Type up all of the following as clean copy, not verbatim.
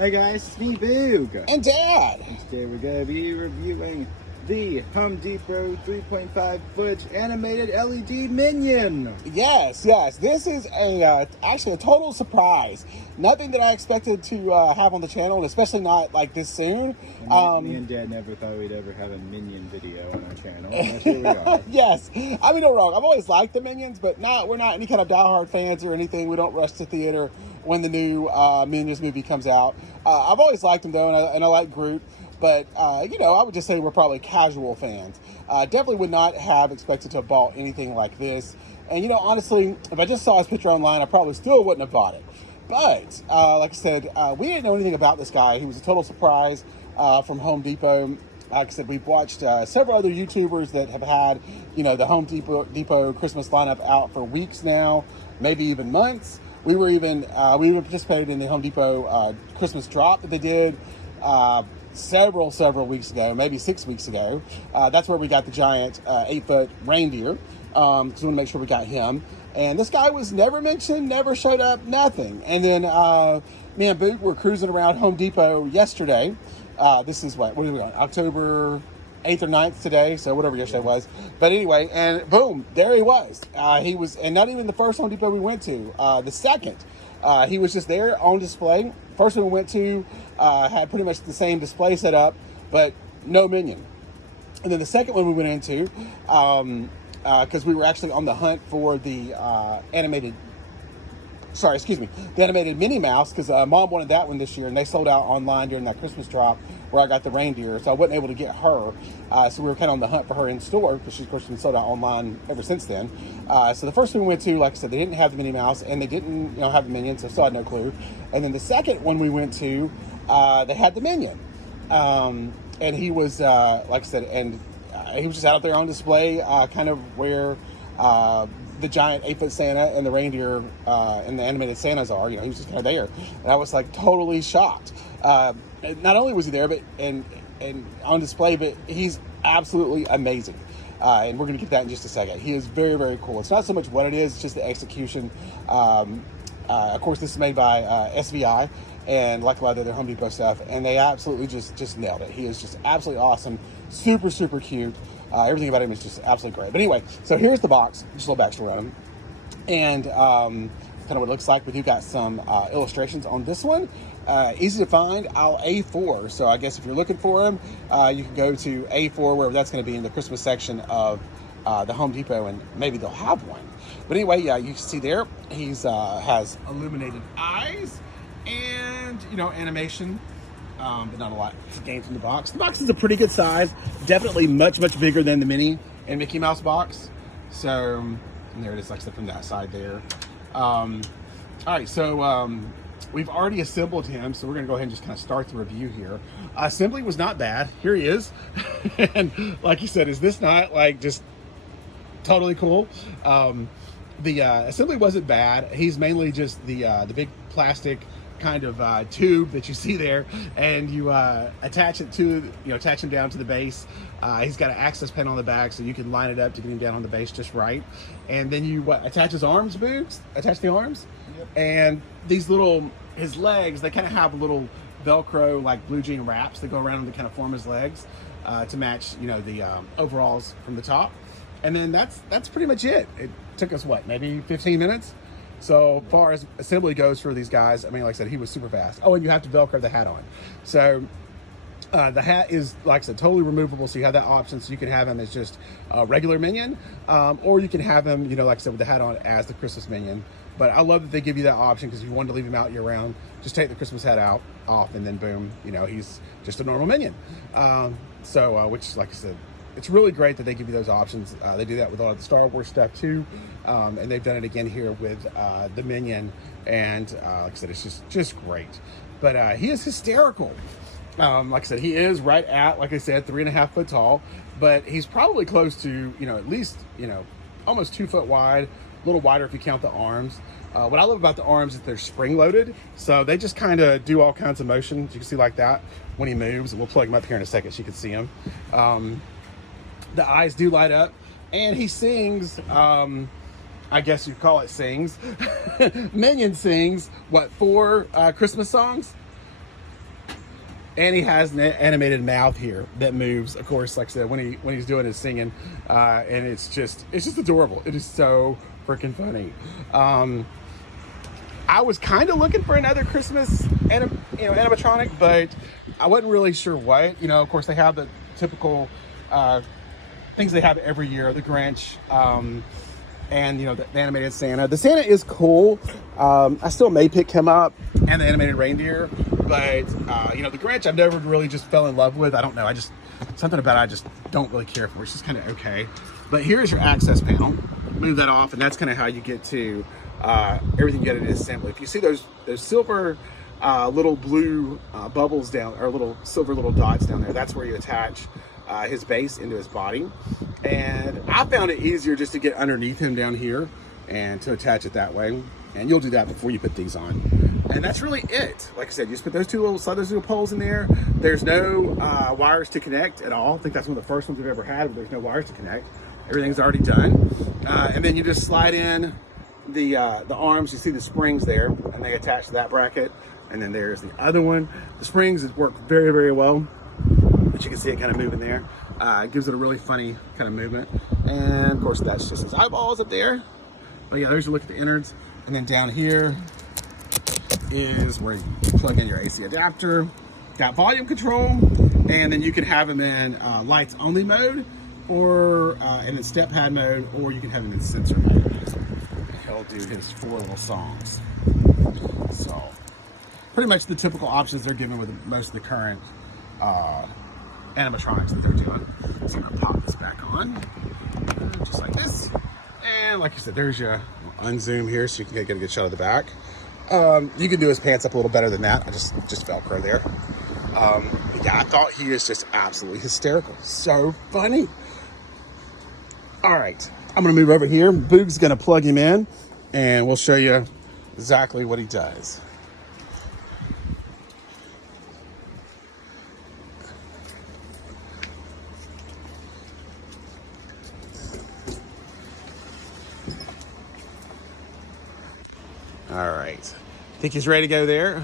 Hey guys, it's me, Boog. And Dad. Today we're going to be reviewing the Home Depot 3.5-foot animated LED Minion. Yes. This is actually a total surprise. Nothing that I expected to have on the channel, and especially not like this soon. Me and Dad never thought we'd ever have a Minion video on our channel. And here we are. Yes. I mean, no wrong. I've always liked the Minions, but we're not any kind of diehard fans or anything. We don't rush to theater when the new Minions movie comes out. I've always liked them though, and I like Groot. But, I would just say we're probably casual fans. Definitely would not have expected to have bought anything like this. And, honestly, if I just saw his picture online, I probably still wouldn't have bought it. But, like I said, we didn't know anything about this guy. He was a total surprise from Home Depot. Like I said, we've watched several other YouTubers that have had, the Home Depot Christmas lineup out for weeks now, maybe even months. We participated in the Home Depot Christmas drop that they did several weeks ago, maybe 6 weeks ago. That's where we got the giant 8-foot reindeer. So we want to make sure we got him. And this guy was never mentioned, never showed up, nothing. And then me and Boog were cruising around Home Depot yesterday. This is what are we on? October 8th or 9th today, so whatever yesterday was. But anyway, and boom, there he was. He was, and not even the first Home Depot we went to, the second. He was just there on display. First one we went to had pretty much the same display set up, but no Minion. And then the second one we went into, because we were actually on the hunt for the animated Minnie Mouse, because Mom wanted that one this year, and they sold out online during that Christmas drop where I got the reindeer, so I wasn't able to get her. So we were kind of on the hunt for her in store, because she's, of course, been sold out online ever since then. So the first one we went to, like I said, they didn't have the Minnie Mouse, and they didn't have the Minion, so I still had no clue. And then the second one we went to, they had the Minion. And he was, like I said, and he was just out there on display, kind of where the giant 8-foot Santa and the reindeer and the animated Santas are. He was just kind of there, and I was like totally shocked. Not only was he there, but and on display, but he's absolutely amazing. And we're going to get that in just a second. He is very, very cool. It's not so much what it is; it's just the execution. Of course, this is made by SVI, and like a lot of their Home Depot stuff, and they absolutely just nailed it. He is just absolutely awesome, super cute. Everything about him is just absolutely great. But anyway, so here's the box, just a little backstory on him, and kind of what it looks like. We do got some illustrations on this one. Easy to find, aisle A4. So I guess if you're looking for him, you can go to A4, wherever that's going to be in the Christmas section of the Home Depot, and maybe they'll have one. But anyway, yeah, you can see there, he's has illuminated eyes and, animation. But not a lot to gain from the box. The box is a pretty good size. Definitely much bigger than the Minnie and Mickey Mouse box. So, and there it is, like I said, from that side there. All right, so we've already assembled him, so we're going to go ahead and just kind of start the review here. Assembly was not bad. Here he is. And like you said, is this not like just totally cool? The assembly wasn't bad. He's mainly just the big plastic kind of tube that you see there, and you attach it to, attach him down to the base. He's got an access pen on the back, so you can line it up to get him down on the base just right. And then you attach his arms, Boogs? Attach the arms? Yep. And these his legs, they kind of have little Velcro, like blue jean wraps that go around him to kind of form his legs to match, the overalls from the top. And then that's pretty much it. It took us, maybe 15 minutes? So far as assembly goes for these guys, I mean, like I said, he was super fast. Oh, and you have to Velcro the hat on. So the hat is, like I said, totally removable. So you have that option. So you can have him as just a regular Minion, or you can have him, like I said, with the hat on as the Christmas Minion. But I love that they give you that option, because if you wanted to leave him out year round, just take the Christmas hat off, and then boom, he's just a normal Minion. Which, like I said, it's really great that they give you those options. They do that with a lot of the Star Wars stuff too, and they've done it again here with the Minion. And like I said, it's just great. But he is hysterical. Like I said, he is right at, like I said, 3.5 foot tall, but he's probably close to, at least, almost 2 foot wide, a little wider if you count the arms. What I love about the arms is they're spring loaded, so they just kind of do all kinds of motions. You can see like that when he moves, and we'll plug him up here in a second so you can see him. The eyes do light up, and he sings, I guess you call it sings. Minion sings, 4 Christmas songs? And he has an animated mouth here that moves, of course, like I said, when he's doing his singing, and it's just adorable. It is so freaking funny. I was kind of looking for another Christmas animatronic, but I wasn't really sure what. Of course, they have the typical things they have every year: the Grinch, and the animated Santa. The Santa is cool. I still may pick him up, and the animated reindeer. But the Grinch, I've never really just fell in love with. I don't know. Something about it I just don't really care for. It's just kind of okay. But here's your access panel. Move that off, and that's kind of how you get to everything you get in this assembly. If you see those silver little blue bubbles down, or little silver little dots down there, that's where you attach his base into his body. And I found it easier just to get underneath him down here and to attach it that way. And you'll do that before you put these on. And that's really it. Like I said, you just put those two little poles in there. There's no wires to connect at all. I think that's one of the first ones we've ever had where there's no wires to connect. Everything's already done. And then you just slide in the arms. You see the springs there, and they attach to that bracket. And then there's the other one. The springs work very, very well. But you can see it kind of moving there. It gives it a really funny kind of movement. And of course, that's just his eyeballs up there. But yeah, there's a look at the innards. And then down here is where you plug in your AC adapter. Got volume control, and then you can have them in lights only mode, or and in step pad mode, or you can have them in sensor mode. He'll do his 4 little songs. So pretty much the typical options they're given with most of the current animatronics that they're doing. So I'm gonna pop this back on, just like this. And like you said, there's your unzoom here so you can get a good shot of the back. You can do his pants up a little better than that. I just Velcro there. But yeah, I thought he was just absolutely hysterical. So funny. All right, I'm gonna move over here. Boog's gonna plug him in, and we'll show you exactly what he does. All right, think he's ready to go there?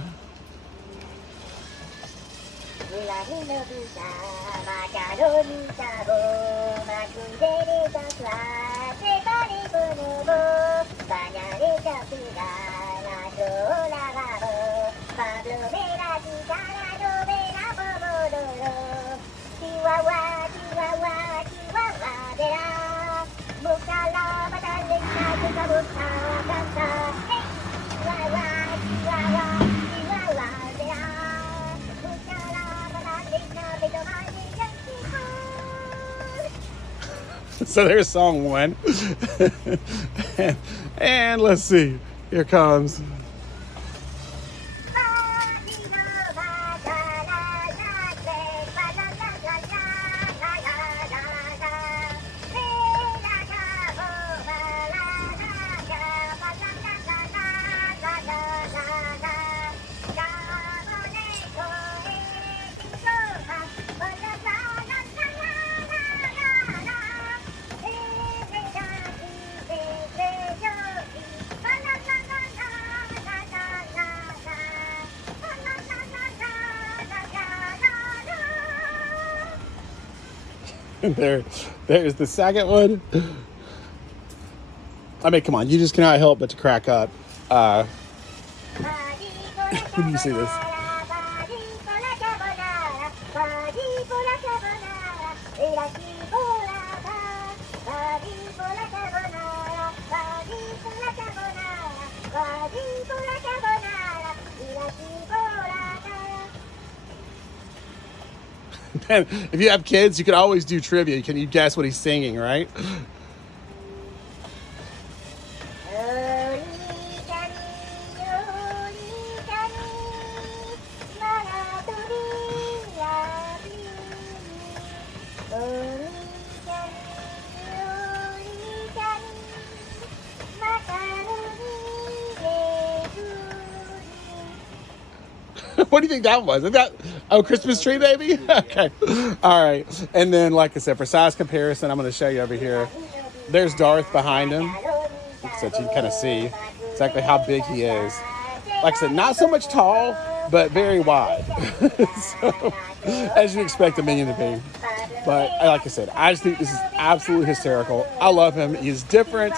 So there's song 1. and let's see. Here comes. There's the second one. I mean, come on, you just cannot help but to crack up. When you see this. And if you have kids, you can always do trivia. Can you guess what he's singing, right? What do you think that was? Is that Christmas tree, baby? Okay. All right. And then, like I said, for size comparison, I'm going to show you over here. There's Darth behind him, so that you can kind of see exactly how big he is. Like I said, not so much tall, but very wide. So, as you expect a Minion to be. But like I said, I just think this is absolutely hysterical. I love him. He's different.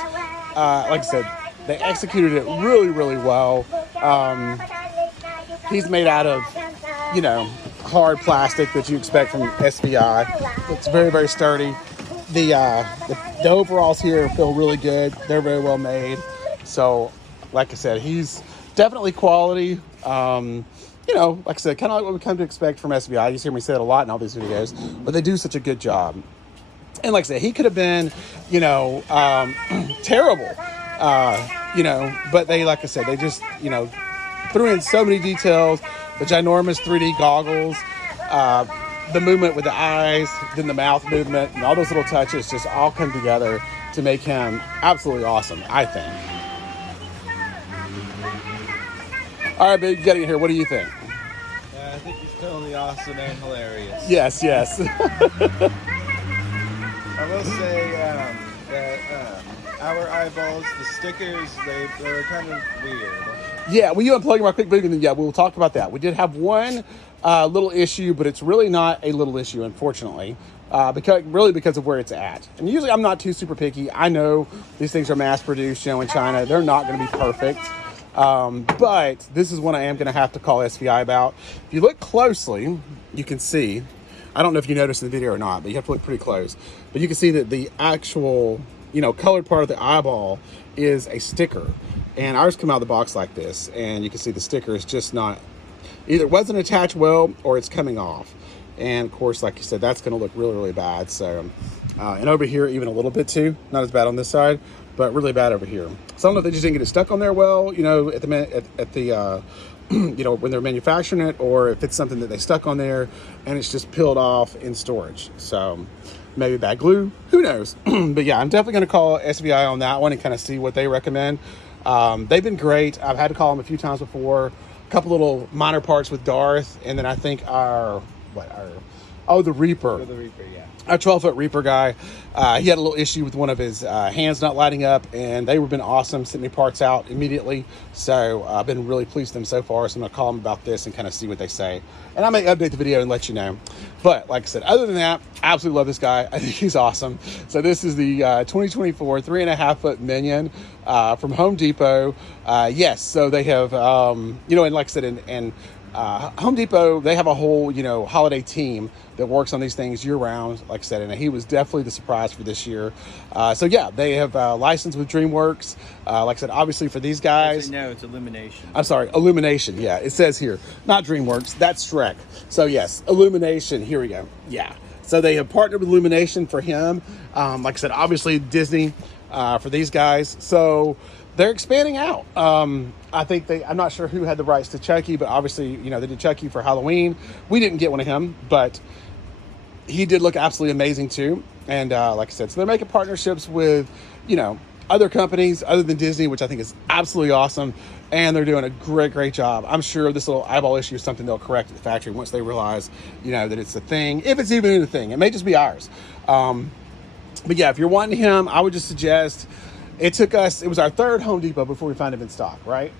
Like I said, they executed it really, really well. He's made out of, hard plastic that you expect from SVI. It's very, very sturdy. The overalls here feel really good. They're very well made. So, like I said, he's definitely quality. Like I said, kind of like what we come to expect from SVI. You hear me say it a lot in all these videos, but they do such a good job. And like I said, he could have been, terrible, but they, like I said, they just, threw in so many details, the ginormous 3D goggles, the movement with the eyes, then the mouth movement, and all those little touches just all come together to make him absolutely awesome, I think. All right, babe, you gotta get here. What do you think? I think he's totally awesome and hilarious. Yes. I will say that our eyeballs, the stickers, they're kind of weird. Yeah, will you unplug my quick, and then we'll talk about that. We did have one little issue, but it's really not a little issue, unfortunately, because of where it's at. And usually I'm not too super picky. I know these things are mass produced, in China. They're not going to be perfect. But this is one I am going to have to call SVI about. If you look closely, you can see, I don't know if you noticed in the video or not, but you have to look pretty close. But you can see that the actual, colored part of the eyeball is a sticker. And ours come out of the box like this. And you can see the sticker is just not, either it wasn't attached well or it's coming off. And of course, like you said, that's going to look really, really bad. So, and over here, even a little bit too, not as bad on this side, but really bad over here. So I don't know if they just didn't get it stuck on there well, at the when they're manufacturing it, or if it's something that they stuck on there and it's just peeled off in storage. So maybe bad glue, who knows? But yeah, I'm definitely going to call SVI on that one and kind of see what they recommend. They've been great. I've had to call them a few times before. A couple little minor parts with Darth, and then I think the Reaper. The Reaper, yeah. Our 12-foot Reaper guy, he had a little issue with one of his hands not lighting up, and they have been awesome, sent me parts out immediately. So I've been really pleased with them so far. So I'm going to call them about this and kind of see what they say. And I may update the video and let you know. But like I said, other than that, I absolutely love this guy. I think he's awesome. So this is the 2024 3.5-foot Minion from Home Depot. Yes, so they have, and like I said, Home Depot, they have a whole, holiday team that works on these things year round, like I said, and he was definitely the surprise for this year. So yeah, they have licensed with DreamWorks. Like I said, obviously for these guys. No, it's Illumination. I'm sorry, Illumination. Yeah, it says here, not DreamWorks, that's Shrek. So yes, Illumination, here we go. Yeah. So they have partnered with Illumination for him. Like I said, obviously Disney for these guys. So they're expanding out. I think I'm not sure who had the rights to Chucky, but obviously, they did Chucky for Halloween. We didn't get one of him, but he did look absolutely amazing too. And like I said, so they're making partnerships with, other companies other than Disney, which I think is absolutely awesome. And they're doing a great, great job. I'm sure this little eyeball issue is something they'll correct at the factory once they realize, that it's a thing. If it's even a thing, it may just be ours. But yeah, if you're wanting him, I would just suggest, it was our third Home Depot before we found him in stock, right?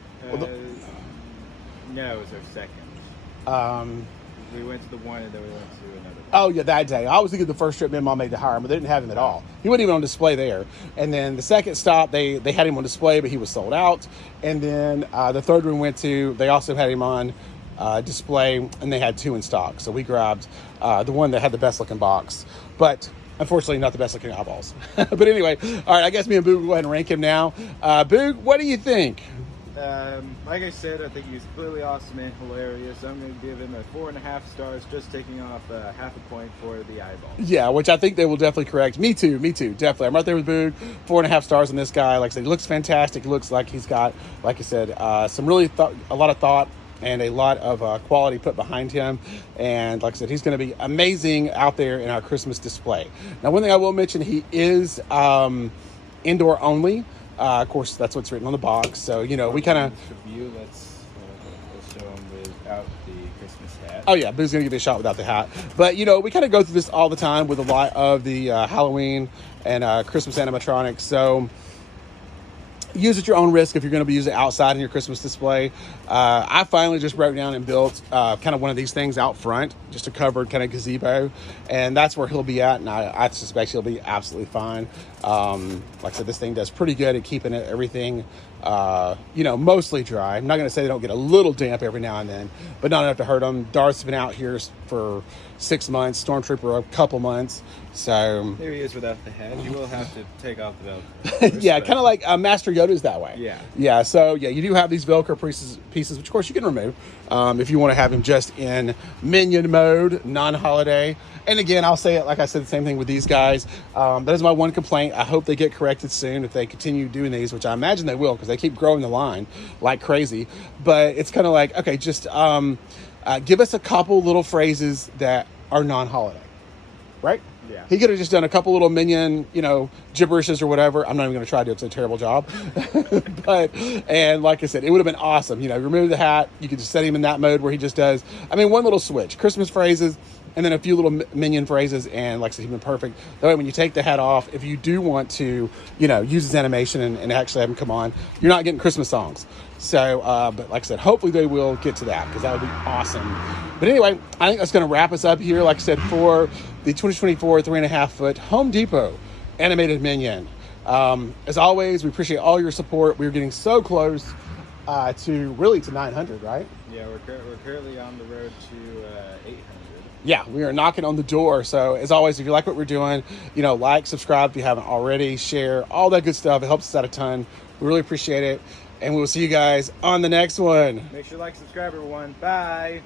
No, it was our second. We went to the one and then we went to another one. Oh yeah, that day. I was thinking the first trip Mom made to hire him, but they didn't have him at all. He wasn't even on display there. And then the second stop, they had him on display, but he was sold out. And then the third one we went to, they also had him on display, and they had two in stock. So we grabbed the one that had the best looking box. But unfortunately, not the best looking eyeballs. But anyway, all right, I guess me and Boog will go ahead and rank him now. Boog, what do you think? Like I said, I think he's clearly awesome and hilarious. I'm going to give him a 4.5 stars, just taking off half a point for the eyeball. Yeah, which I think they will definitely correct. Me too, definitely. I'm right there with Boog. 4.5 stars on this guy. Like I said, he looks fantastic. He looks like he's got, like I said, some really a lot of thought and a lot of quality put behind him. And like I said, he's going to be amazing out there in our Christmas display. Now, one thing I will mention, he is indoor only. Of course, that's what's written on the box. So, we kind of... Let's show him without the Christmas hat. Oh, yeah, Boo's going to give you a shot without the hat. But, we kind of go through this all the time with a lot of the Halloween and Christmas animatronics. So, use at your own risk if you're going to be using it outside in your Christmas display. I finally just broke down and built kind of one of these things out front, just a covered kind of gazebo, and that's where he'll be at, and I suspect he'll be absolutely fine. Like I said, this thing does pretty good at keeping everything mostly dry. I'm not going to say they don't get a little damp every now and then, but not enough to hurt them. Darth's been out here for 6 months, Stormtrooper a couple months, so There he is without the hat. You will have to take off the Velcro. yeah, kind of like Master Yoda's that way. Yeah. So you do have these Velcro pieces, which of course you can remove if you want to have him just in Minion mode, non-holiday. And again, I'll say it like I said, the same thing with these guys. That is my one complaint. I hope they get corrected soon if they continue doing these, which I imagine they will, because they keep growing the line like crazy. But it's kind of like, okay, just give us a couple little phrases that are non-holiday, right? Yeah. He could have just done a couple little Minion, gibberishes or whatever. I'm not even going to try to do it. It's a terrible job. And like I said, it would have been awesome. Remove the hat. You could just set him in that mode where he just does, one little switch. Christmas phrases, and then a few little Minion phrases, and like I said, he's been perfect. That way, when you take the hat off, if you do want to, use his animation and actually have him come on, you're not getting Christmas songs. So, but like I said, hopefully they will get to that, because that would be awesome. But anyway, I think that's going to wrap us up here, like I said, for the 2024 3.5 foot Home Depot animated Minion. As always, we appreciate all your support. We're getting so close to 900, right? Yeah, we're currently on the road to 800. Yeah, we are knocking on the door. So as always, if you like what we're doing, like, subscribe if you haven't already, share, all that good stuff. It helps us out a ton. We really appreciate it. And we'll see you guys on the next one. Make sure to like, subscribe, everyone. Bye.